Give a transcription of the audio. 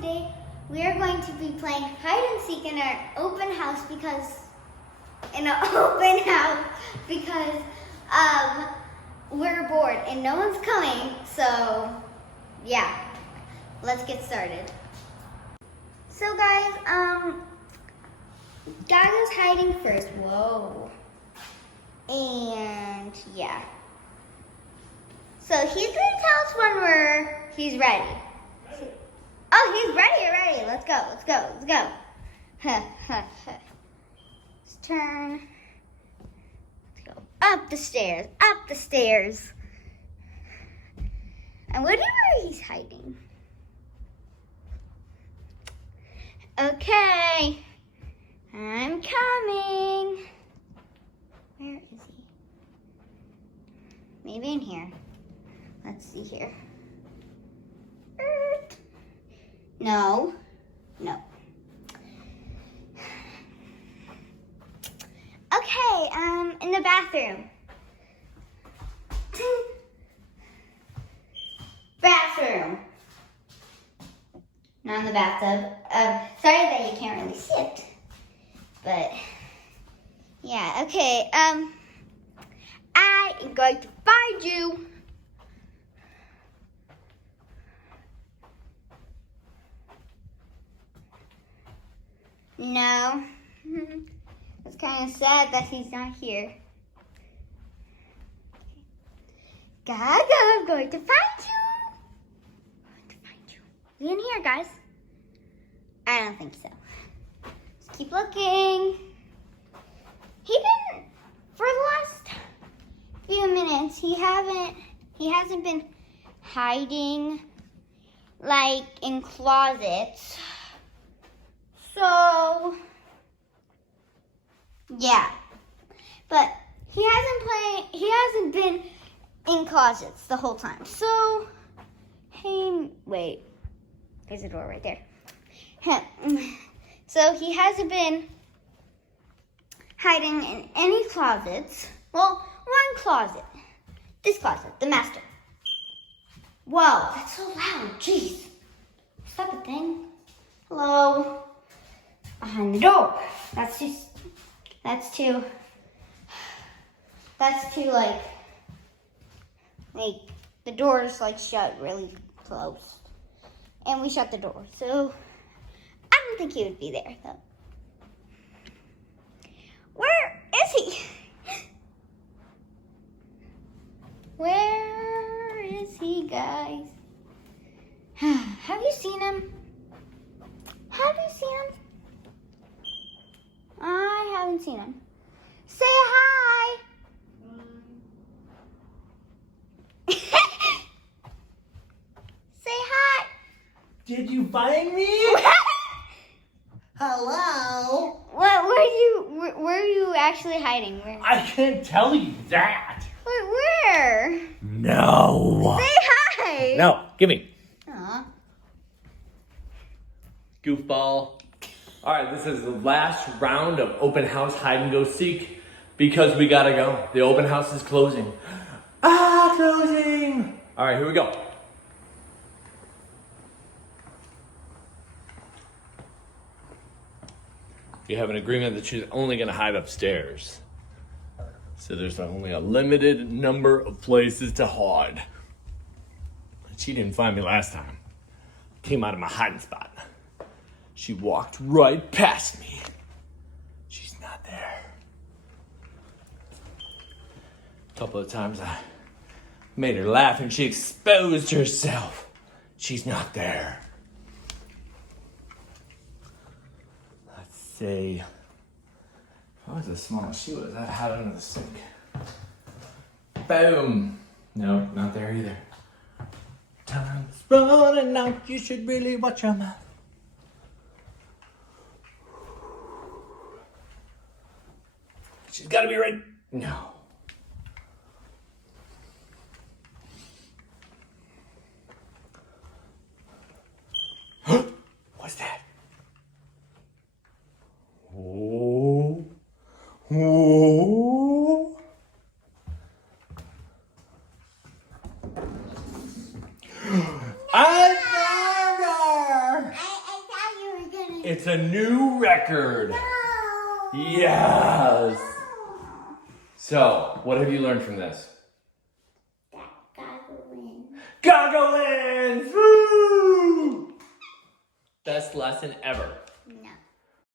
today we are going to be playing hide and seek in our open house because we're bored and no one's coming. So yeah, let's get started. So guys, Dad is hiding first. Whoa. And yeah. So he's gonna tell us when he's ready. Oh, he's ready already. Let's go. Let's turn. Let's go up the stairs. I wonder where he's hiding. Okay, I'm coming. Where is he? Maybe in here. Let's see here. No. Okay, in the bathroom. Bathroom. Not in the bathtub. Sorry that you can't really see it. But, yeah, okay, I am going to find you. No. It's kind of sad that he's not here. Gaga, I'm going to find you. Is he in here, guys? I don't think so. Just keep looking. He didn't, for the last few minutes, he hasn't been hiding like in closets. So, yeah. But he hasn't been in closets the whole time. So, hey, wait. There's a door right there. So he hasn't been hiding in any closets. Well, one closet. This closet, the master. Whoa, that's so loud. Jeez. Is that the thing? Hello? Behind the door. That's too like the door's like shut really close. And we shut the door, so I don't think he would be there, though. Where is he? Where is he, guys? Have you seen him? I haven't seen him. Say hi. Say hi. Did you find me? Hello? Where are you actually hiding? Where? I can't tell you that. Where? No. Say hi. No, gimme. Aw. Goofball. All right, this is the last round of open house hide and go seek because we gotta go. The open house is closing. Closing. All right, here we go. You have an agreement that she's only gonna hide upstairs. So there's only a limited number of places to hide. She didn't find me last time. Came out of my hiding spot. She walked right past me. She's not there. A couple of times I made her laugh and she exposed herself. She's not there. Let's see. What was the smallest she was? I'd had under the sink. Boom. No, not there either. Time's running out. You should really watch your mouth. She's got to be right. No. What's that? Oh. Oh. I found her! It's a new record. No. Yes. So, what have you learned from this? That Gaga wins. Gaga wins! Woo! Best lesson ever.